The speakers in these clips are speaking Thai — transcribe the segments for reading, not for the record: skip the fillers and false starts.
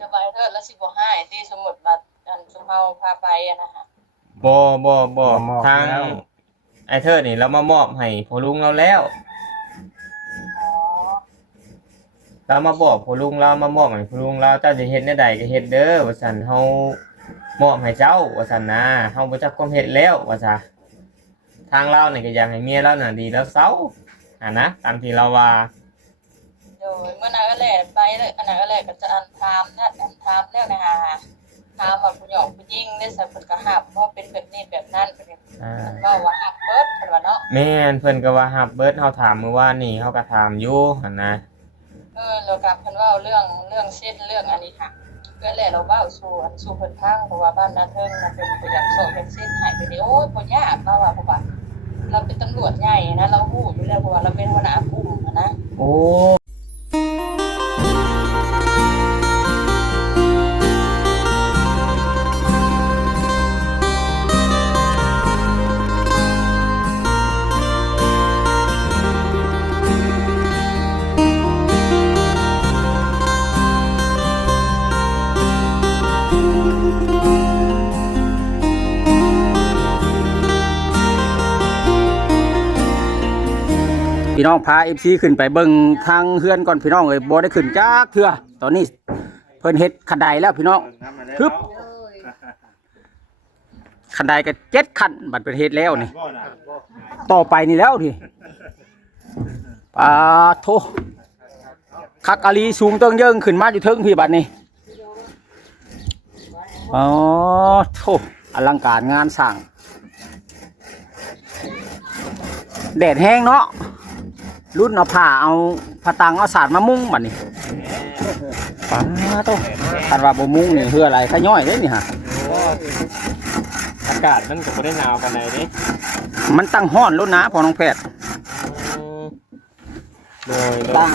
จะไปเถิดแล้วสิบ่ให้ที่สมมุติว่าอันชุมเฮาพาไปอะนะฮะบ่ทางไอ้เธอนี่เรามามอบให้พ่อลุงเราแล้ว อ๋อเรามาบอกพ่อลุงเรามามอบให้พ่อลุงเราเจ้าจะเฮ็ดแนวใดก็เฮ็ดเด้อว่าซั่นเฮามอบให้เจ้าว่าซั่นนะเฮาบ่จักความเฮ็ดแล้วว่าซะทางเรานี่ก็อยากให้เมียเราน่ะดีแล้วเซานะตามที่เราว่า โดยเมื่อนั้นก็แหละไปเลยอันนั้นก็แหละก็จะอันถามนะอันถามแล้วนะฮะถามว่าผู้หญิงผู้หญิงได้สักเพิ่นก็ฮับเพราะเป็นแบบนี้แบบนั้นเป็นเว้าว่าฮับเบิดเพิ่นว่าเนาะแม่นเพิ่นก็ว่าฮับเบิดเฮาถามมื้อวานนี้เฮาก็ถามอยู่หั่นนะแล้วก็เพิ่นเว้าเรื่องเส้นเรื่องอันนี้ค่ะก็แหละเราเว้าสู่เพิ่นฟังเพราะว่าบ้านนาเทิงน่ะเป็นผู้อยากสอนเป็นเส้นให้ไปนี่โอ้ยบ่ยากมาว่าเพราะว่าเราเป็นตำรวจใหญ่นะเราฮู้อยู่แล้วเพราะว่าเราเป็นหัวหน้ากลุ่มนะ โอ้พี่น้องพา FC ขึ้นไปเบิ่งทางเฮือนก่อนพี่น้องเอ้ยบ่ได้ขึ้นจักเทื่อตอนนี้เพิ่นเฮ็ดคันไดแล้วพี่น้องทึบคันไดก็7คันบัดประเทศแล้วนี่ต่อไปนี่แล้วนี่ปาโทคักอาลีสูงเติงเยิงขึ้นมาอยู่เทิงพี่บัดนี้อ๋อโทอลังการงานสร้างแดดแห้งเนาะรุ่นเอาผ้าเอาผ้าตังเอาสาดมามุ้งบัดนี้ป้าโตคันว่าบ่มุ้งนี่คืออะไรขย่อยเด้นี่ฮะอากาศมันก็บ่ได้หนาวปานใดเด้มันตั้งฮ้อนแล้วนะพอน้องแพทย์โดยตั้ง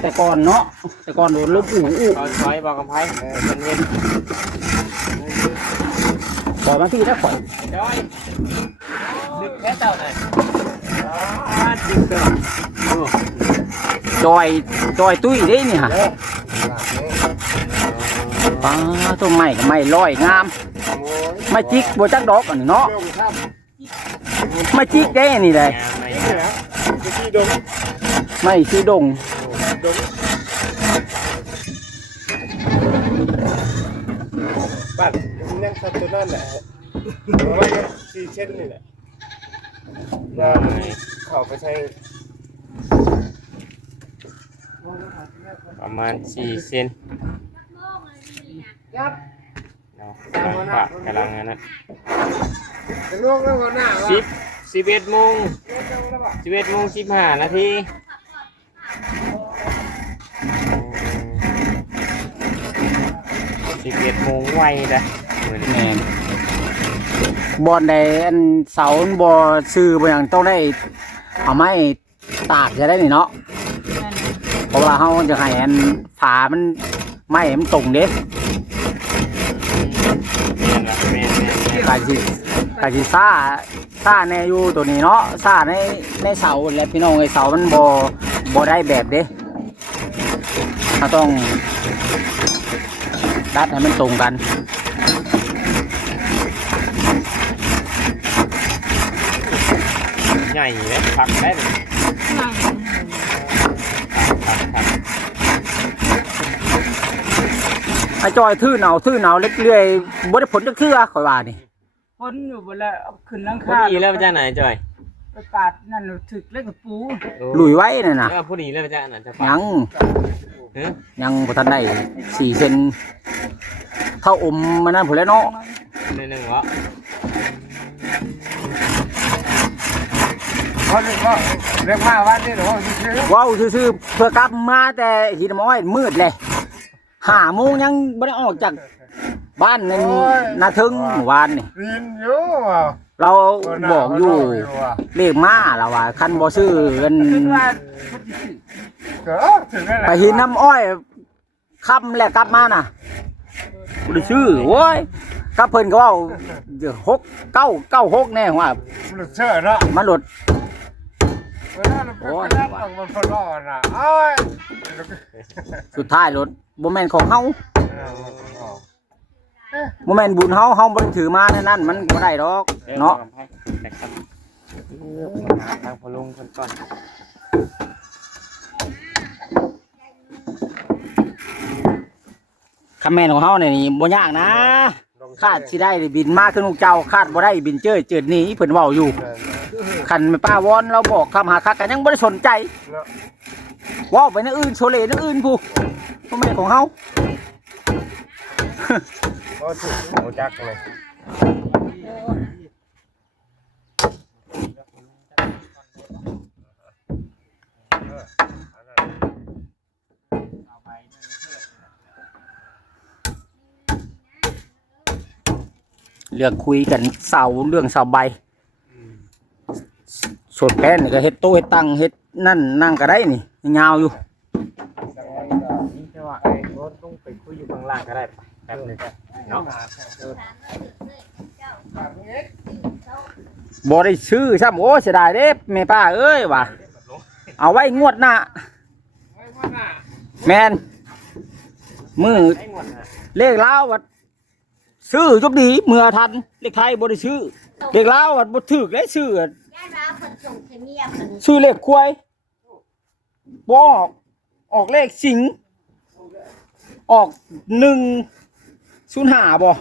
แต่ก่อนเนาะแต่ก่อนโดนลบอู้ตอนไว้บอกกับไผเพิ่นเฮ็ดปล่อยมาที่ได้ข่อยจอยนึกแค่เจ้าน่ะดึกเด้อจอยตุ้ยเด้นี่ฮะป้าต้นไม้ก็ไม้ลอยงามไม้จิกบ่จักดอกอันนี้เนาะไม้จิกเด้นี่เลยไม้สีดงบ้านยังสัตว์ตัวนั่นแหละว่า4เส้นนี่แหละเข้าไปใช้ประมาณ4เซนครับเนาะกำลังอันนั้นลูกแล้วก็หน้า11 โมง15 นาที11 โมงไวนะมื้อนี้แม่นบ่อนใดอันเสาบ่ซื้อบ่หยังต้องได้เอาไม้ตากจะได้นี่เนาะเพราะว่าเฮาจะให้อันฝามันไม้มันตรงเด้กาสิซ่าแน่อยู่ตัวนี้เนาะซ่าในเสาแหละพี่น้องไอ้เสามันบ่ได้แบบเด้เราต้องดัดให้มันตรงกันใหญ่เลยผักได้เลยไอ้จอยทื่อหนาวเรื่อยๆบ่ได้ผลจักเทื่อข่อยว่านี่ฝนอยู่บนแล้วขึ้นหลัง ผู้ คา ดีแล้วจ้าไหนจอยไปปาดนั่นถึกเล็กกับปู ลุยไว้นั่นน่ะผู้ดีแล้วจ้าไหนจะยังบ่ทันได้4เซนเท่าอมมันนั่นพุ่นแหล้วเนาะนึงเหรอเขาเรียกว่าวันนี้หรอว้าวซื่อๆเพื่อกลับมาแต่หินม้อยมืดเลย5 โมงยังบ่ได้ออกจากบ้านนึงนาถึงวานนี่รินอยู่เราบอกอยู่เลขมาแล้วว่าคันบ่ซื้อเงินไปหินน้ำอ้อยค่ำแล้วกลับมาน่ะบ่ได้ซื้อโอ้ยถ้าเพิ่นก็เว้า6 9 9 6แน่ว่ามันเชื่อเนาะมันหลุดโอ้ยมันพลอดน่ะสุดท้ายรถบ่แม่นของเฮา บ่แม่นบุญเฮาบ่ได้ถือมาในนั้นมันบ่ได้ดอกเนาะ แต่ครับทางพอลุงเพิ่นก่อน คำแม่นของเฮาเนี่ยนี่บ่ยากนะคาดสิได้บินมาคือลูกเจ้าคาดบ่ได้บินเจิดหนีเพิ่นเว้าอยู่คันแม่ป้าวอนเราบอกคำหาคักกันยังบ่ได้สนใจเว้าไปในอื่นโซเลในอื่นผู้บ่แม่นของเฮา ก็ถูกโมจักเลย เรื่องคุยกันเสาเรื่องเสาใบสดแป้นนี่ก็เฮ็ดโต๊ะเฮ็ดตั้งเฮ็ดนั่นนั่งก็ได้นี่ยาวอยู่ นี่ใช่ว่าไอ้รถต้องไปคุยอยู่ข้างล่างก็ได้แป๊บนึงเนาะ บ่ได้ซื้อซ้ำโอ้เสียดายเด้แม่ป้าเอ้ยว่ะเอาไว้งวดหน้าแม่นมือ ไอ้หมดน่ะ เลขลาววัดซื้อจบดีเมื่อทันเลขไทยบ่ได้ซื้อเลขลาววัดบ่ถูกได้ซื้อซื้อเลขควายบ่ออกเลขสิงห์ออก105บ่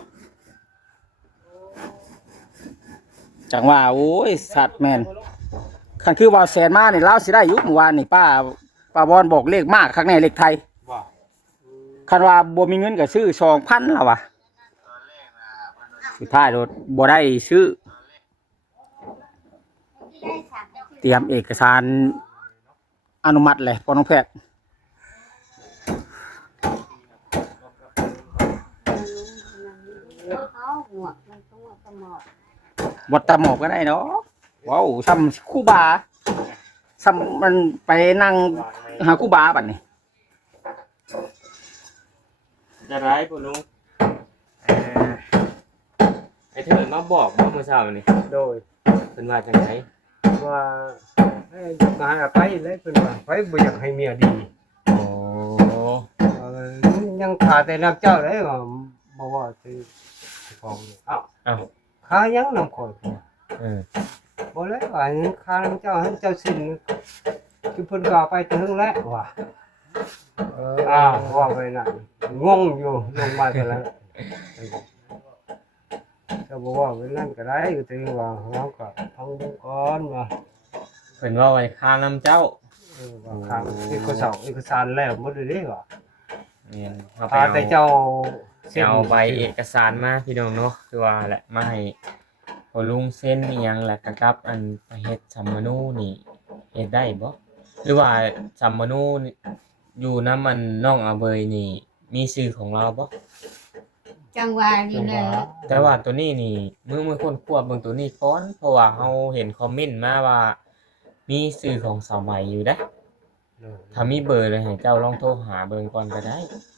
จังว่าโอ้ยสัตว์แม่นคันคือว่าแสนมานี่ลาวสิได้อยู่เมื่อวานนี่ป้าบอลบอกเลขมากคักแน่เลขไทยคันว่าบ่มีเงินก็ซื้อ 2,000 แล้วว่ะสุดท้ายรถบ่ได้ซื้อเตรียมเอกสารอนุมัติเลยพอน้องแพทย์วัดตะหมอกก็ได้เนาะว้าวซ้ำคู่บาซ้ำมันไปนั่งหาคู่บาบัดนี้ จะร้ายพอลุงไอ้เธอมาบอกว่าเมื่อเช้านี่ โดย เพิ่นว่าจังได ว่าให้งานไปเลยเป็นว่าไปบ่อยากให้เมียดี โอ้ ยังขาดแต่น้ำเจ้าเลยว่าบ่ว่าสิของเอ้า อ้าว ขายังน้ำข่อยพอ เออ บ่เลยว่าขาน้ำเจ้าให้เจ้าสิ้นคือเพิ่นก็ไปถึงแล้วว่าว่าไปนั่นงงอยู่ลงมาแต่ละก็บอกว่าเป็นนั่นก็ได้ก็ถือว่าเราก็ฟังดูก่อนว่า เพิ่นว่าไว้ค่าน้ำเจ้า ว่าข้างนี่ก็เสาอีกสารแล้วหมดเลยเด้ว่า แม่นเอาไป พาแต่เจ้า เอาใบเอกสารมาพี่น้องเนาะคือว่าแหละมาให้พอลุงเซ็นอีหยังแหละกับอันไปเฮ็ดสัมมนูนี่เฮ็ดได้บ่หรือว่าสัมมนูนี่อยู่นำมันน้องอาเบยนี่มีชื่อของเราบ่ จังหวะนี่แหละ แต่ว่าตัวนี้นี่มือคนควบเบิ่งตัวนี้ก่อนเพราะว่าเฮาเห็นคอมเมนต์มาว่ามีชื่อของสาวใหม่อยู่เด้ถ้ามีเบอร์เลยให้เจ้าลองโทรหาเบิ่งก่อนก็ได้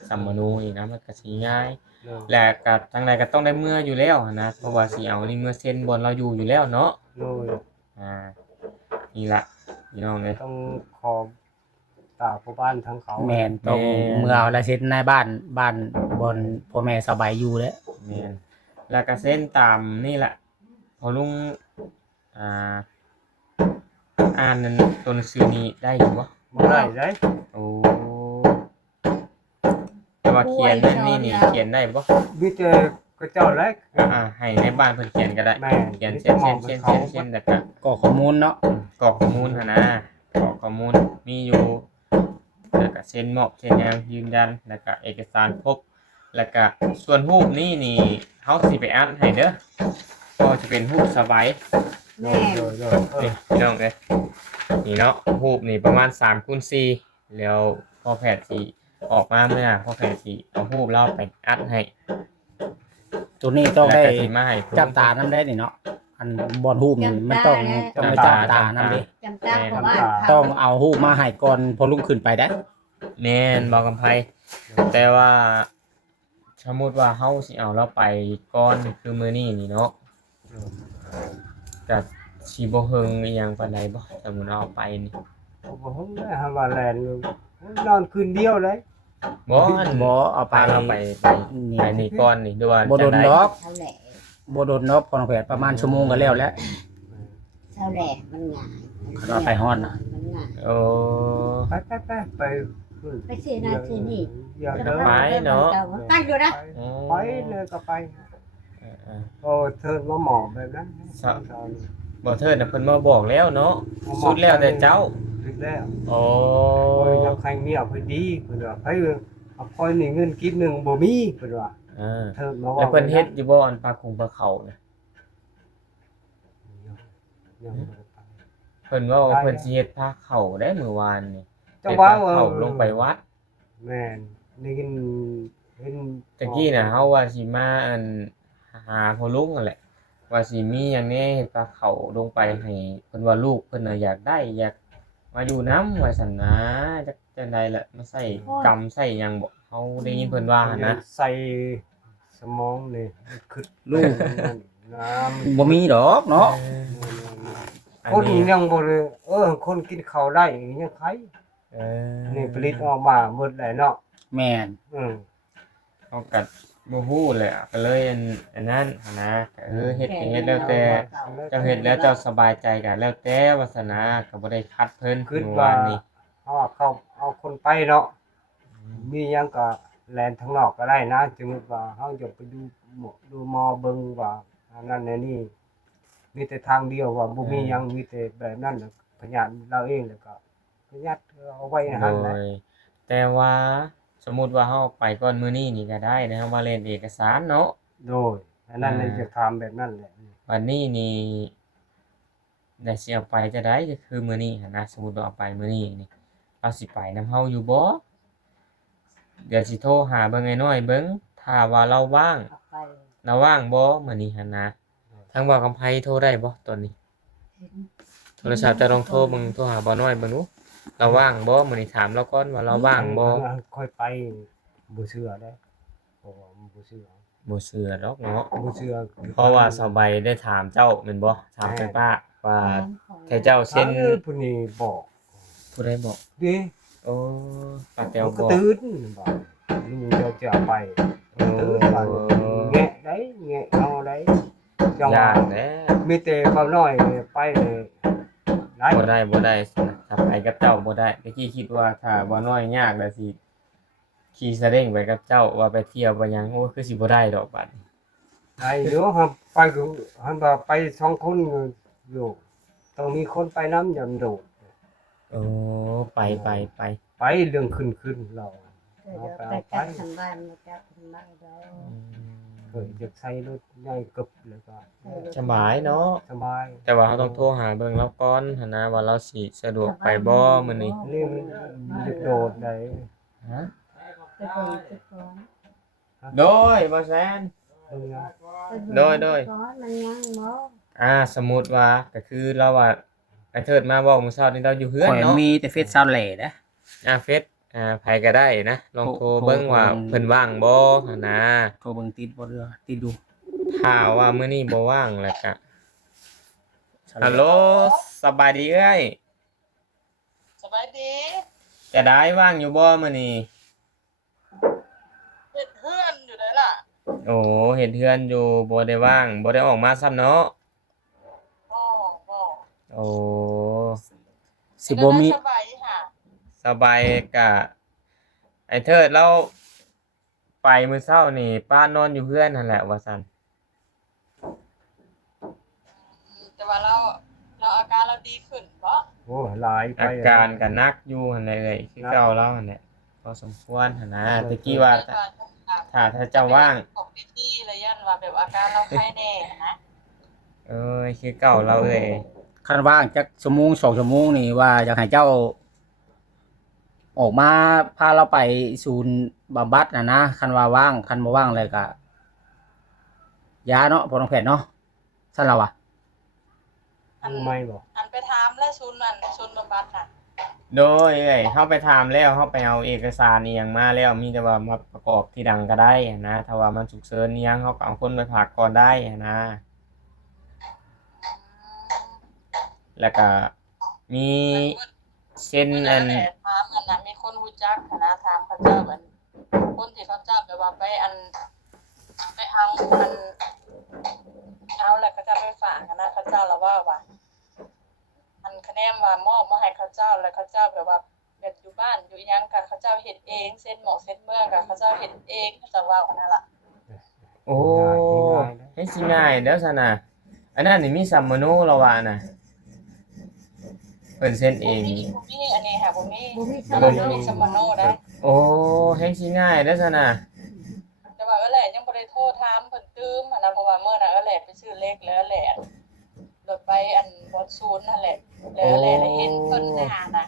สัมมนูนี่นะมันก็สิง่ายและก็ทางใดก็ต้องได้เมื่ออยู่แล้วหั้นนะเพราะว่าสิเอานี่เมื่อเซ็นบนเราอยู่แล้วเนาะ โดย นี่ล่ะพี่น้องเอ้ย ต้องขอตาผู้บ้านทั้งเขา แม่นต้องเมื่อเอาละเซ็นในบ้านบนพ่อแม่สบายอยู่แล้ว แม่นแล้วก็เซ็นตามนี่แหละพอลุงอ่านนั้นตัวหนังสือนี้ได้อยู่บ่ บ่ได้ได้ โอ้แต่ว่าเขียนนั่นนี่เขียนได้บ่ มีแต่ก็เจ้าแลก ให้ในบ้านเพิ่นเขียนก็ได้ แม่ เขียนเส้นแล้วก็ ก็ข้อมูลเนาะ กรอกข้อมูลหั่นนะกรอกข้อมูลมีอยู่แล้วก็เซ็นมอบเซ็นหยังยืนยันแล้วก็เอกสารครบแล้วก็ส่วนรูปนี่เฮาสิไปอ่านให้เด้อก็จะเป็นรูปสบาย โด แม่ ยโดยโดย นี่พี่น้องเอ้ยนี่เนาะรูปนี่ประมาณ3x4แล้วพ่อแพทย์สิออกมาเมื่อพ่อแพทย์สิเอารูปเราไปอัดให้ ตัวนี้ต้องได้ แล้วก็สิมาให้ จับตานํได้นี่เนาะอันบอลฮูปนี่มันต้องไปจับตานํดิ จำตาเพราะว่า ต้องเอาฮูปมาให้ก่อนพอลุงขึ้นไปได้ แม่นบอกกำไพแต่ว่าสมมุติว่าเฮาสิเอาเราไปก่อนคือมื้อนี้นี่เนาะก็สิบ่เฮิงอีหยังปานใดบ่สมมุติเอาไปนี่ ผมได้ฮาว่าแลนด์นอนคืนเดียวเลย บ่อัน บ่เอาไป พาเราไปไปนี่ก่อนนี่ด้วย บ่โดนดอก เท่าแหล่ บ่โดนเนาะพอน้องแผนประมาณชั่วโมงก็แล้วแหละ เท่าแหล่มันง่าย คันว่าไปฮอดน่ะ มันง่าย โอ้ ไป ไปซื้อนั่นซื้อนี่ อย่าเดิน ไปเนาะ ไปอยู่นะ ไปเลยก็ไป เออ โอ้เธอมาหมอแบบนั้น บ่เทิดน่ะเพิ่นมาบอกแล้วเนาะสุดแล้วแต่เจ้า ถึงแล้ว โอ้ โอ้ยยังใครเมียเพิ่นดีเพิ่นว่าไปเอาคอยนี่เงินกินหนึงบ่มีเพิ่นว่า อ่า เธอมา แล้วเพิ่นเฮ็ดอยู่บ่อันปลาคงปลาเขาน่ะ ยังบ่ได้ไป เพิ่นว่าเพิ่นสิเฮ็ดปลาเขาได้มื้อวานนี่ จัง เฮ็ด ว่า ปลาเขาลงไปวัด แม่นนี่กินเห็น ตะกี้น่ะเฮาว่าสิมาอันหาพ่อลุงนั่นแหละ ว่าสิมีหยังแหน่เฮ็ดปลาเขาลงไปให้เพิ่นว่าลูกเพิ่นน่ะอยากได้อยากมาอยู่นำว่าซั่นนะจักจังได๋ล่ะมาใส่กรรมใส่หยังบ่เฮาได้ยินเพิ่นว่าหั่นนะ ใส่สมองนี่คือลูกน้ำ บ่มีดอกเนาะ อัน คน นี้ ยังบ่เลยคนกินข้าวได้ยังไผ เออ นี่ผลิตออกมาหมดแล้วเนาะ แม่น เฮาก็บ่ฮู้แหละก็เลยอันนั้นหั่นนะเฮ็ดก็เฮ็ดแล้วแต่เจ้าเฮ็ดแล้วเจ้าสบายใจก็แล้วแต่วาสนาก็บ่ได้คัดเพิ่น คิด เมื่อ ว่าว านนี้ เอาคนไปเนาะมีหยังก็แลนทางนอกก็ได้นะสมมุติว่าเฮาจะไปดูหมอเบิ่งว่าอันนั้นอันนี้มีแต่ทางเดียวว่าบ่มีหยังมีแต่แบบนั้นน่ะพยานเราเองแล้วก็พยานเอาไว้ใน โด หันแหละ ยแต่ว่าสมมุติว่าเฮาไปก่อนมื้อนี้นี่ก็ได้นะว่าเล่นเอกสารเนาะ โดยอันนั้นเลยจะทำแบบนั้นแหละ วันนี้นี่ได้สิเอาไปจะได้ก็คือมื้อนี้หันนะสมมุติว่าเอาไปมื้อนี้นี่เราสิไปนำเฮาอยู่บ่เดี๋ยวสิโทรหาเบิ่งไอ้น้อยเบิ่งถ้าว่าเราว่าง เอาไป เราว่างบ่มื้อนี้หันนะทางบ่าวกำไผโทรได้บ่ตอนนี้ เห็น โทรศัพท์จะลองโทรเบิ่งโทรหาบ่าวน้อยเบิ่งดูเราว่างบ่มื้อนี้ถามเราก่อนว่าเราว่างบ่ ค่อยไปบ่เชื่อได้เพราะว่าบ่เชื่อ บ่เชื่อดอกเนาะ บ่เชื่อ เพราะว่าสาวใบได้ถามเจ้าแม่นบ่ถามไปป้าว่าแค่เจ้าเซ็น ผู้นี้บอก ผู้ใดบอก ดิ โอ้ป้าแตว มัน บ ก็ อก ตื่นบอกลุงจะเอาไปตื่นมาแงะได้แงะเอาได้จังหวะ ย่านแหละ มีแต่เขาน้อยไปเลยได้ บ่ได้ถ้าไปกับเจ้าบ่ได้ตะกี้คิดว่าถ้าบ่น้อยยากแล้วสิขี่ซาเล้งไปกับเจ้าว่าไปเที่ยวไปหยังโอ้คือสิบ่ได้ดอกบัดนี้ ได้เดี๋ยวครับไปก็หันว่าไปสองคนอยู่ต้องมีคนไปน้ำยำโดด โอ้ไป ไปเรื่องขึ้นเรา เดี๋ยวไปจัดทางบ้านมาจัดทางบ้านเรา เกิดอยากใช้รถใหญ่กึบแล้วก็ สบายเนาะ สบาย แต่ว่าเราต้องโทรหาเบิ่งเราก่อนหันนะว่าเราสิสะดวกไปบ่มื้อนี้ นี่มันโดดได้ ฮะ ไปเบิ่งไปก่อน โดยบ่แซน เบิ่งนะ ไปเบิ่ง โดย ก่อนมันยังบ่ สมมุติว่าก็คือเราว่าไอ้เทิดมาบอกมื้อเช้านี้เราอยู่เฮือน ข่อย เนาะ มีแต่เฟซซาวแหล่นะ เฟซไผก็ได้นะลองโทรเบิ่งว่าเพิ่นว่างบ่หั่นนะ โทรเบิ่งติดบ่เด้อติดดู ถ้าว่ามื้อนี้บ่ว่างแล้วก็ฮัลโหลสบายดีเอ้ย สบายดี จะได้ว่างอยู่บ่มื้อนี้ เฮ็ดเฮือนอยู่ได้ล่ะ โอ้เฮ็ดเฮือนอยู่บ่ได้ว่างบ่ได้ออกมาซ้ำเนาะ บ่บ่ โอ้ สิบ่มี สบายค่ะ สบายกะไอ้เทิดเราไปมื้อเช้านี่ป้านอนอยู่เฮือนนั่นแหละว่าซั่น แต่ว่าเราอาการเราดีขึ้นบ่ โอ้หลายไป อาการก็หนักอยู่หั่นแหละเอ้ยคือเก่าแล้วหั่นแหละพอสมควรหั่นนะตะกี้ว่าถ้าเจ้าว่าง ของพิธีเลยยันว่าแบบอาการเราไข้แน่นะ เอ้ยคือเก่าเราเอ้ย คันว่างจักชั่วโมง2ชั่วโมงนี่ว่าอยากให้เจ้า ออกมาพาเราไปศูนย์บำบัดนะคันว่าว่างคันบ่ว่างเลยก็ยาเนาะพอน้องแผนเนาะซั่นเราอ่ะ รู้ไหมบอก อันไปถามแล้วศูนย์บำบัดน่ะ โดยเอ้ยเฮาไปถามแล้วเฮาไปเอาเอกสารอีหยังมาแล้วมีแต่ว่ามาประกอบที่ดังก็ได้หั้นนะถ้าว่ามันฉุกเฉินอีหยังเฮาก็เอาคนไปฝากก่อนได้หั้นนะแล้วก็มี เซ็นอัน แหละถามอันนั้นมีคนรู้จักหั้นนะถามเขาเจ้าอันคนที่เขาเจ้าแบบว่าไปอันไปเอาอันเอาแหละเขาเจ้าไปฝากหั้นนะเขาเจ้าละว่าอันคะแนนว่ามอบมาให้เขาเจ้าแล้วเขาเจ้าแบบว่าแบบอยู่บ้านอยู่อิหยังก็เขาเจ้าเฮ็ดเองเส้นหมอกเส้นเมืองก็เขาเจ้าเฮ็ดเองเขาเจ้าว่าอันนั้นล่ะ โอ้ให้สิง่ายเด้อซั่นน่ะอันนั้นนี่มีสัมมโนแล้วว่าน่ะเพิ่นเซ็นเอง บ่มีอันนี้ค่ะบ่มี บ่มี บ่ สม มีสมโนได้ โอ้ให้สิง่ายเด้อซั่นน่ะ แต่ว่าแหละยังบ่ได้โทรถามเพิ่นตื้มหั้นนะเพราะว่ามื้อนั้นแหละไปซื้อเลขแล้วแหละรถไปอันบอนศูนย์นั่นแหละแล้วแหละได้เห็นเพิ่นหน้าน่ะ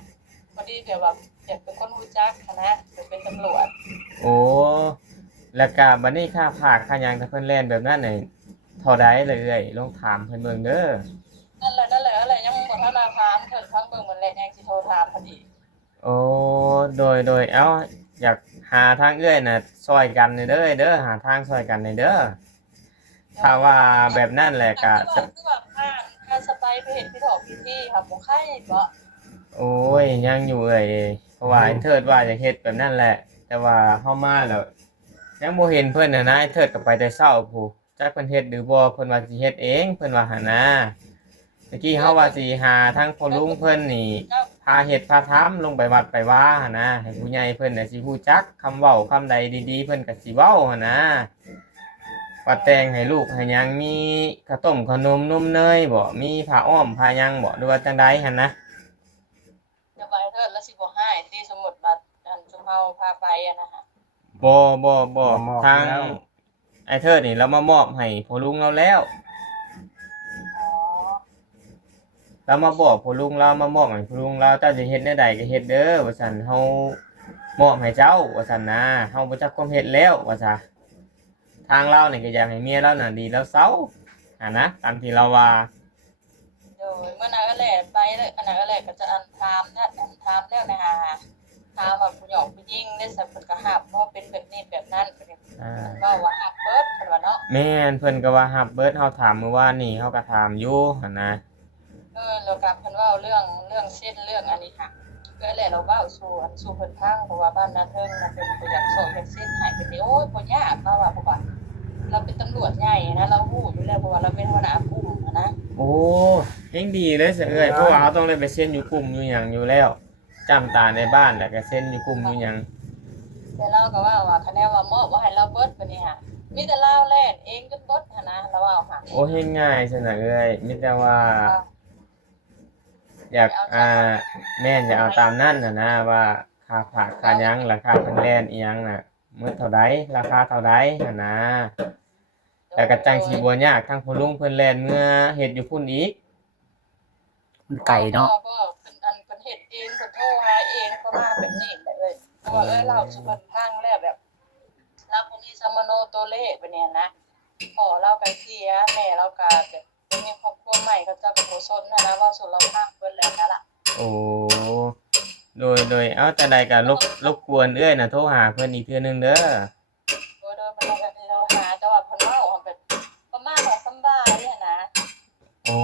พอดีแบบว่าอยากเป็นคนรู้จักหั้นนะเป็นตำรวจ โอ้แล้วก็บัดนี้ค่าภาคค่าหยังถ้าเพิ่นแล่นแบบนั้นนี่เท่าใดเลยเอ้ยลองถามเพิ่นเบิ่งเด้อ นั่นแหละยังบ่ทันมาถามเพิ่นฟังเบิ่งเหมือนแหละยังสิโทรถามพอดี โอ้โดยเอ้าอยากหาทางเอื้อยน่ะช่วยกันเด้อเด้อหาทางช่วยกันเด้อถ้าว่าแบบนั้นแหละก็ คือว่าค่าสไปไปเฮ็ดพิธีพิธีครับบ่ใครบ่ โอ้ยยังอยู่เอ้ยเพราะว่าไอ้เทิดว่าจะเฮ็ดแบบนั้นแหละ แต่ว่าเฮามาแล้วยังบ่เห็นเพิ่นน่ะนะไอ้เทิดก็ไปแต่เช้าพู้จักเพิ่นเฮ็ดหรือบ่เพิ่นว่าสิเฮ็ดเองเพิ่นว่าหั่นนะเมื่อกี้เฮาว่าสิหาทางพ่อลุงเพิ่นนี่พาเฮ็ดพาทำลงไปวัดไปว่าหั่นนะให้ผู้ใหญ่เพิ่นน่ะสิฮู้จักคำเว้าคำใดดีๆเพิ่นก็สิเว้าหั่นนะว่าแต่งให้ลูกให้หยังมีข้าวต้มขนมนมเนยบ่มีผ้าอ้อมผ้าหยังบ่หรือว่าจังใดหั่นนะ จะไปเถิดแล้วสิบ่ให้ที่สมมุติว่าอันซุมเฮาพาไปอะนะฮะ บ่ทางไอ้เทิดนี่เรามามอบให้พ่อลุงเราแล้ว อ๋อ เรามาบอกพ่อลุงเรามามอบให้พ่อลุงเราเจ้าจะเฮ็ดแนวใดก็เฮ็ดเด้อว่าซั่นเฮามอบให้เจ้าว่าซั่นนะเฮาบ่จักความเฮ็ดแล้วว่าซะทางเรานี่ก็อยากให้เมียเราน่ะดีแล้วเซานะตามที่เราว่า เดี๋ยวเมื่อนั้นก็แหละไปเลยอันนั้นก็แหละก็จะอันถามนะอันถามแล้วนะฮะถามว่าผู้หญิงผู้หญิงได้สัมผัสก็หับเพราะเป็นแบบนี้แบบนั้นเพิ่น อ่า ว่าหับเบิดเพิ่นว่าเนาะ แม่นเพิ่นก็ว่าฮับเบิดเฮาถามเมื่อวานนี่เฮาก็ถามอยู่หั่นนะ แล้วก็เพิ่นเว้าเรื่องเส้นเรื่องอันนี้ค่ะก็แหละเราเว้าสู่เพิ่นฟังเพราะว่าบ้านนาเทิงน่ะเป็นผู้อยากสอนเฮ็ดเส้นให้เพิ่นนี่โอ้ยบ่ยากเนาะว่าเพราะว่าเราเป็นตำรวจใหญ่นะเราฮู้อยู่แล้วเพราะว่าเราเป็นหัวหน้ากลุ่มอะนะ โอ้ยังดีเลยเสียเอ้ยเพราะว่าเฮาต้องได้ไปเซ็นอยู่กลุ่มอยู่หยังอยู่แล้วจำตาในบ้านแล้วก็เซ็นอยู่กลุ่มอยู่หยัง แต่เราก็ว่าคะแนนว่ามอบว่าให้เราเบิดบัดนี้ค่ะมีแต่เราแล่นเองจนเบิดหั่นนะเราว่าค่ะ โอ้เฮ็ดง่ายซั่นน่ะเอ้ยมีแต่ว่า อยากแม่นจะเอาตามนั่นน่ะนะว่าค่าผักค่าหยังราคาเพิ่นแล่นอีหยังน่ะมื้อเท่าใดราคาเท่าใดหั่นนะแต่ก็จังสิบ่ยากทางพ่อลุงเพิ่นแล่นเมื่อเฮ็ดอยู่พุ่นอีก มันไก่เนาะ ก็เพิ่นเฮ็ดเองเพิ่นโทรหาเองประมาณแบบนี้แหละเอ้ยเพราะว่าเราสุเพิ่นทางแล้วแบบเราบ่มีสมโนตัวเลขบัดนี้นะพ่อเราก็เสียแม่เราก็แบบมีครอบครัวใหม่เขาเจ้าก็บ่สนนะว่าสุเราพังเบิดแล้วนั่นล่ะ โอ้โดยเอาแต่ใดก็รบกวนเอ้ยน่ะโทรหาเพิ่นอีกเทื่อนึงเด้อ โดยมันเราหาแต่ว่าเพิ่นเว้าแบบประมาณว่าสำบายอะนะ โอ้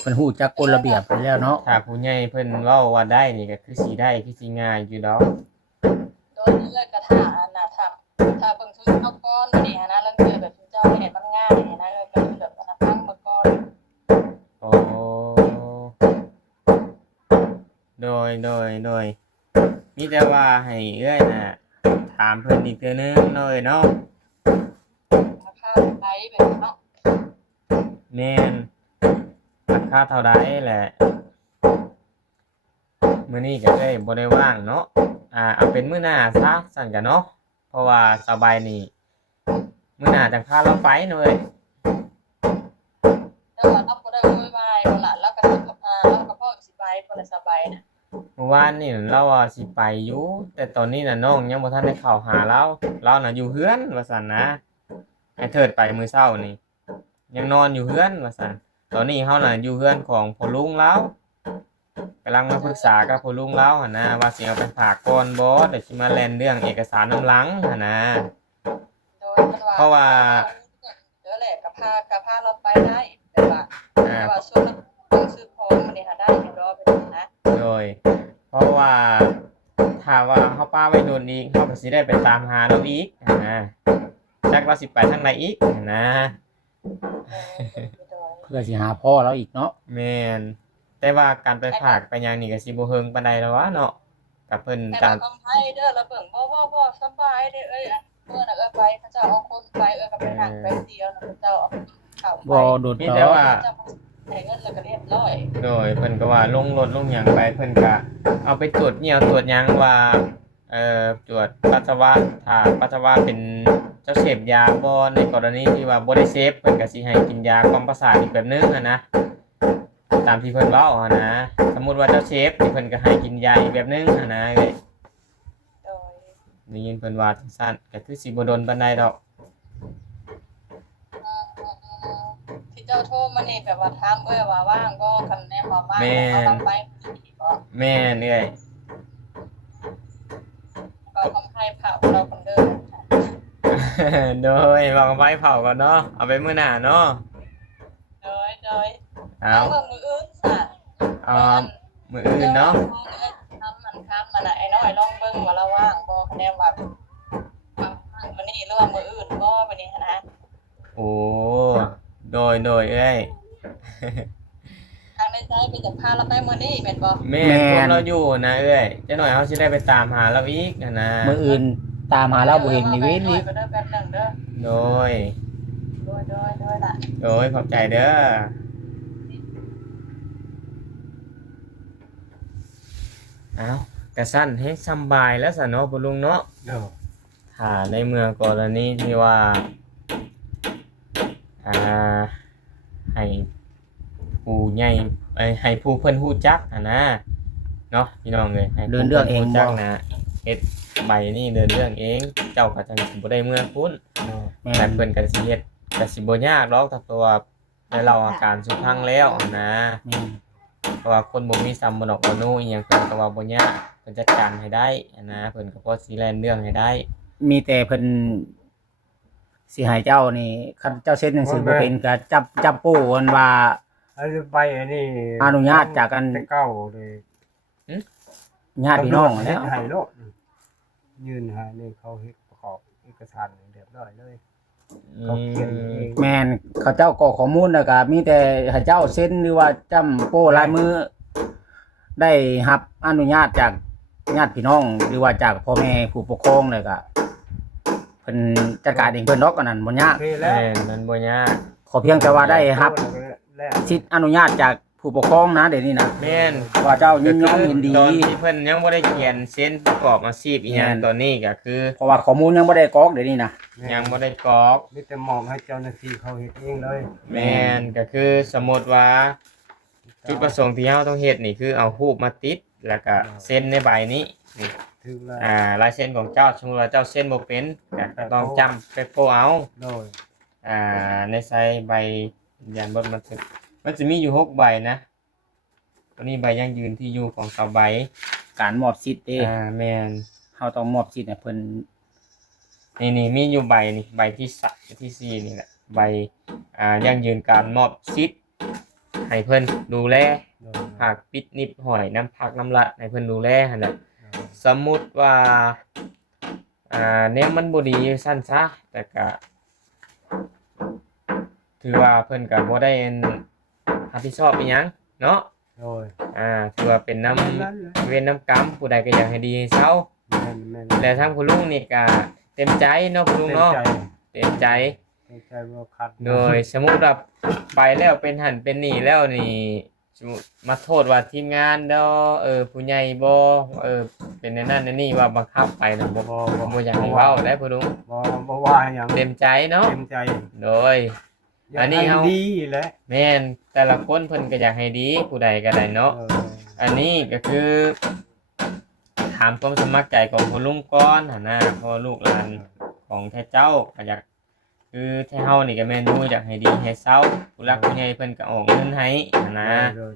เพิ่นฮู้จักกฎระเบียบไปแล้วเนาะ ถ้าผู้ใหญ่เพิ่นเว้าว่าได้นี่ก็คือสิได้คือสิง่ายอยู่ดอก โดยเลือกกระถานะถ้าเบิ่งถึงเอาก้อนนี่นะแล้วเกิดแบบเจ้าเห็นมันง่ายนะก็คือแบบอันตั้งมาก่อน โอ้โดยมีแต่ว่าให้เอ้ยน่ะถามเพิ่นอีกเทื่อนึงเนาะเอ้ยเนาะ ราคาไปแบบเนาะ แม่นราคาเท่าใดแหละมื้อนี้ก็ได้บ่ได้ว่างเนาะเอาเป็นมื้อหน้าซะสั่นก็เนาะเพราะว่าสบายนี่มื้อหน้าจังพาเราไปเนาะเอ้ย แต่ว่าเราบ่ได้โวยวายบ่ล่ะแล้วก็เราก็พอสิไปบ่ได้สบายนะ เมื่อวานนี่เราว่าสิไปอยู่แต่ตอนนี้น่ะน้องยังบ่ทันได้เข้าหาเราน่ะอยู่เฮือนว่าซั่นนะไอ้เทิดไปมื้อเช้านี่ยังนอนอยู่เฮือนว่าซั่นตอนนี้เฮาน่ะอยู่เฮือนของพ่อลุงเรากำลังมาปรึกษากับพ่อลุงเราหั่นนะว่าสิเอาไปฝากก่อนบ่เดี๋ยวสิมาแล่นเรื่องเอกสารนำหลังหั่นนะ โดยมันว่า เพราะว่า เดี๋ยวแหละก็พาเราไปได้แต่ว่า อ่า ส่วนเราซื้อของมันนี่หาได้เรียบร้อยไปนะ โดยเพราะว่าถ้าว่าเฮาป้าไว้โดนอีกเฮาก็สิได้ไปตามหาเราอีกนะจักเราสิไปทางใดอีกนะ โดย เพื่อสิหาพ่อเราอีกเนาะ แม่นแต่ว่าการไปฝากไปหยังนี่ก็สิบ่เฮิงปานใดแล้ววะเนาะกับเพิ่น แต่ ตาม บางไผเด้อเราเบิ่งบ่สบายเด้อเอ้ยอันเมื่อน่ะไปเขาเจ้าเอาคนไปก็ไปนั่งแป๊บเดียวน่ะเขาเจ้าเอาเข้าไป บ่โดด มี ดอ แต่ ก ว่า เจ้าให้เงินแล้วก็เรียบร้อย โดยเพิ่นก็ว่าลงรถลงหยังไปเพิ่นก็เอาไปตรวจเหนี่ยวตรวจหยังว่าตรวจปัสสาวะถ้าปัสสาวะเป็นเจ้าเสพยาบ่ในกรณีที่ว่าบ่ได้เสพเพิ่นก็สิให้กินยากล่อมประสาทอีกแบบนึงนะตามที่เพิ่นเว้านะสมมุติว่าเจ้าเสพนี่เพิ่นก็ให้กินยาอีกแบบนึงนะเอ้ย โดย ได้ยินเพิ่นว่าจังซั่นก็คือสิบ่โดนปานใดดอก ที่เจ้าโทรมานี่แบบว่าถามว่าว่างบ่คันแน่ว่าว่างเอาเราไปสิบ่ แม่นเอ้ย ก็ทำให้เผาเราคนเดิม โดยบอกไว้เผาก่อนเนาะเอาไปมื้อหน้าเนาะ โดย เอา เมื่อมืออื่นซะ เอามื้ออื่นเนาะ ทำมันไอ้น้อยลองเบิ่งว่าเราว่างบ่คะแนนว่าวันนี้หรือว่ามืออื่นบ่วันนี้นะ โอ้โดยเอ้ย ทางในใจเป็นจะพาเราไปมื้อนี้แม่นบ่ แม่คนเราอยู่นะเอ้ยเจ้าหน่อยเขาสิได้ไปตามหาเราอีกนะ มื้ออื่นตามหาเราบ่เห็นนี่เว้นอีก เด้อแป๊บนึงเด้อ โดย ล่ะ โดยขอบใจเด้อเอากระสั้นให้สำบายแล้วสะเนาะพ่อลุงเนาะ เด้อ ถ้าในเมืองกรณีที่ว่าให้ผู้ใหญ่ให้ผู้เพิ่นฮู้จักนะเนาะพี่น้องเอ้ยให้ผู้ เดินเรื่องเอง พิ่นฮู้จัก บ่ นะเฮ็ดใบนี่เดินเรื่องเอง เจ้าก็จังสิบ่ได้เมื่อพุ่น เด้อ แม่ แต่ น เพิ่นก็สิเฮ็ดก็สิบ่ยากหรอกถ้าตัวได้เล่าอาการสุพังแล้วนะ แม่น เพราะว่าคนบ่มีซ้ำบ่ดอกบ่นู้อีหยังเพิ่นก็ว่าบ่ยากเพิ่นจัดการให้ได้นะเพิ่นก็พอสิแล่นเรื่องให้ได้ มีแต่เพิ่นสิให้เจ้านี่คันเจ้าเซ็นหนังสือบ่เป็นก็จับโป้อันว่า อันนี้ไปอันนี้ อนุญาตจากอัน แต่เก้าเลย ญาติพี่น้องแล้ว ให้โลดยืนให้นี่เขาเฮ็ดประกอบเอกสารเรียบร้อยเลย เขาเขียนเอง แม่นเขาเจ้ากรอกข้อมูลแล้วก็มีแต่ให้เจ้าเซ็นหรือว่าจำโป้ลายมือ ได้รับอนุญาตจากญาติพี่น้อง หรือว่าจากพ่อแม่ผู้ปกครองเลยก็เพิ่นจัดการเองเพิ่นดอกอันนั้นบ่ยาก โอเคแล้ว แม่นมันบ่ยาก ขอเพียงแต่ว่าได้รับ แล้ว สิทธิอนุญาตจากผู้ปกครองนะเดี๋ยวนี้นะ แม่น ว่าเจ้ายินยอมยินดี ตอนที่เพิ่นยังบ่ได้เขียนเซ็นประกอบอาชีพอีหยัง แม่น ตอนนี้ก็คือ เพราะว่าข้อมูลยังบ่ได้กรอกเดี๋ยวนี้นะ ยังบ่ได้กรอก มีแต่มอบให้เจ้าหน้าที่เขาเฮ็ดเองเลย แม่นก็คือสมมุติว่าจุดประสงค์ที่เฮาต้องเฮ็ดนี่คือเอารูปมาติดแล้วก็เซ็นในใบนี้นี่ ถึงแล้ว ลายเซ็นของเจ้าสมมุติว่าเจ้าเซ็นบ่เป็นก็ต้องจำไปโพเอา โดย ในไซส์ใบยืนยันบนบันทึกมันจะมีอยู่6ใบนะตัวนี้ใบยั่งยืนที่อยู่ของเสาใบ การมอบสิทธิ์เด้ แม่น เฮาต้องมอบสิทธิ์ให้เพิ่น นี่มีอยู่ใบนี่ใบที่ที่4นี่แหละใบยั่งยืนการมอบสิทธิ์ให้เพิ่นดูแล โดย ผักปิดนิบหอยน้ำผักน้ำละให้เพิ่นดูแลหั่นแหละสมมุติว่าเนี่ยมันบ่ดีสั้นซะแต่ก็ถือว่าเพิ่นก็บ่ได้รับผิดชอบอีหยังเนาะ โดย ถือว่าเป็นน้ำเวรน้ำกรรมผู้ใดก็อยากให้ดีให้เศร้า แม่น และทั้งคุณลุงนี่ก็เต็มใจเนาะคุณลุง เต็ม เนาะ ใจ เต็มใจ เต็มใจบ่คัด โดยสมมุติว่าไปแล้วเป็นหันเป็นนี่แล้วนี่สมมุติมาโทษว่าทีมงานเนาะผู้ใหญ่บ่เป็นในนั้นในนี่ว่าบังคับไปนะบ่ บ่ บ่อยากให้เว้าได้คุณลุง บ่ว่าหยัง เต็มใจเนาะ เต็มใจ โดย อันนี้ ยกให้ เอา ดีแหละ แม่นแต่ละคนเพิ่นก็อยากให้ดีผู้ใดก็ได้เนาะ อันนี้ก็คือถามความสมัครใจของคุณลุงก่อนหั่นนะเพราะลูกหลานของแท้เจ้าก็อยากคือแท้เฮานี่ก็แม่นอยู่อยากให้ดีให้เศร้าผู้รักผู้ใหญ่เพิ่นก็ออกเงินให้หั่นนะ โดย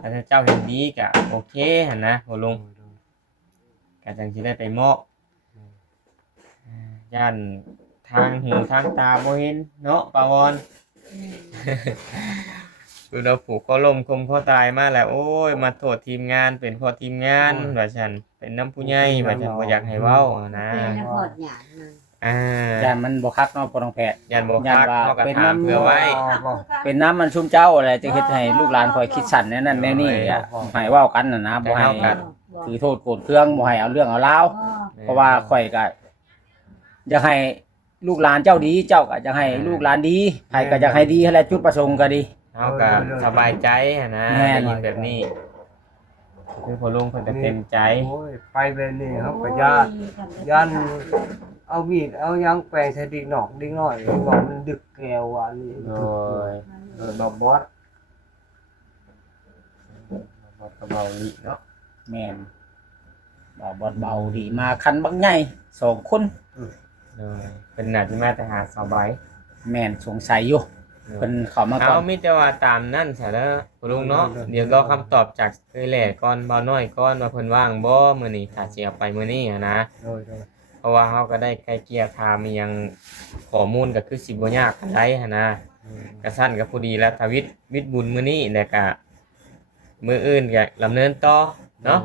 ถ้าแท้เจ้าเห็นดีก็โอเคหั่นนะพ่อลุงก็จังสิได้ไปมอบย่านทางหูทางตาบ่เห็นเนาะปาวอน คือเราผูกข้อล่มคมข้อตายมาแล้วโอ้ยมาโทษทีมงานเป็นเพอทีมงานว่าฉันเป็นน้ำผู้ใหญ่ว่าฉันบ่อยากให้เว้านะ เป็นนักพอดหยาดนึง ย่านมันบ่คักเนาะพ่อน้องแพทย์ ยันบ่คักเฮาก็ถามเพื่อไว้ เป็นน้ำมันชุ่มเจ้าอะไรจะเฮ็ดให้ลูกหลานคอยคิดสั่นแน่นั่นแน่นี่อ่ะให้เว้ากันน่ะนะบ่ให้ถือโทษโกรธเครื่องบ่ให้เอาเรื่องเอาราวเพราะว่าข่อยก็อยากให้ลูกหลานเจ้าดีเจ้าก็อยากให้ลูกหลานดีไผก็อยากให้ดีแหละจุดประสงค์ก็ดี เฮาก็สบายใจหันนะ แม่น ได้ยินแบบนี้คือพอลุงเพิ่นก็เต็มใจ โอ้ยไปแบบนี้เขาก็ย่านเอามีดเอาหยังแปลงใส่ดิกนอกดิกน้อยว่ามันดึกแก้วอันนี้ โดย บ่บอส บ่กระเบาลิเนาะ แม่นบ่เบาดีมาคันบักใหญ่2คน โดยเป็นน่าจะมาแต่หาสบาย แม่นสงสัยอยู่เพิ่นเข้ามาก่อ เอา น มีแต่ว่าตามนั่นซะเด้อพอลุงเนาะเดี๋ยวรอคำตอบจากเอ้ยแหล่ก่อนเบาน้อยก่อนว่าเพิ่นว่างบ่มื้อนี้ถ้าสิเอาไปมื้อนี้หันนะ โดย เพราะว่าเฮาก็ได้ไกลเกลี่ยถามอีหยังข้อมูลก็คือสิบ่ยากปานใดหันนะก็สั้นก็พอดีแล้วถ้าวิทย์บุญมื้อนี้แล้วก็มื้ออื่นก็ดำเนินต่อเนาะ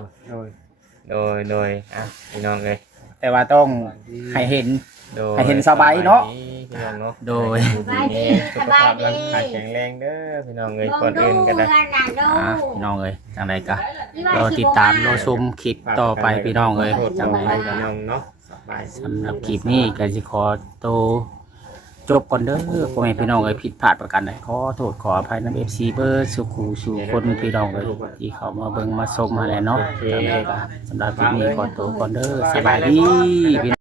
โดยอ่ะพี่น้องเอ้ย แต่ว่าต้องให้เห็น โดย ให้เห็นสบายเนาะ พี่น้องเนาะ โดย สุขภาพร่างกายแข็งแรงเด้อพี่น้องเอ้ยก่อนอื่นก็ได้ พี่น้องเอ้ยจังไดก็รอติดตามรอชมคลิปต่อไปพี่น้องเอ้ยจังได ไป ก็ พี่น้องเนาะสบาย สำหรับคลิปนี้ก็สิขอตัวจบก่อนเด้อพ่อแม่พี่น้องเอ้ยผิดพลาดประการใดขอโทษขออภัยนำ FC เบอร์สุขูสู่คนพี่น้องเอ้ยที่เข้ามาเบิ่งมาชมมาแล้วเนาะจังไดก็สำหรับคลิปนี้ขอตัวก่อนเด้อสบายดี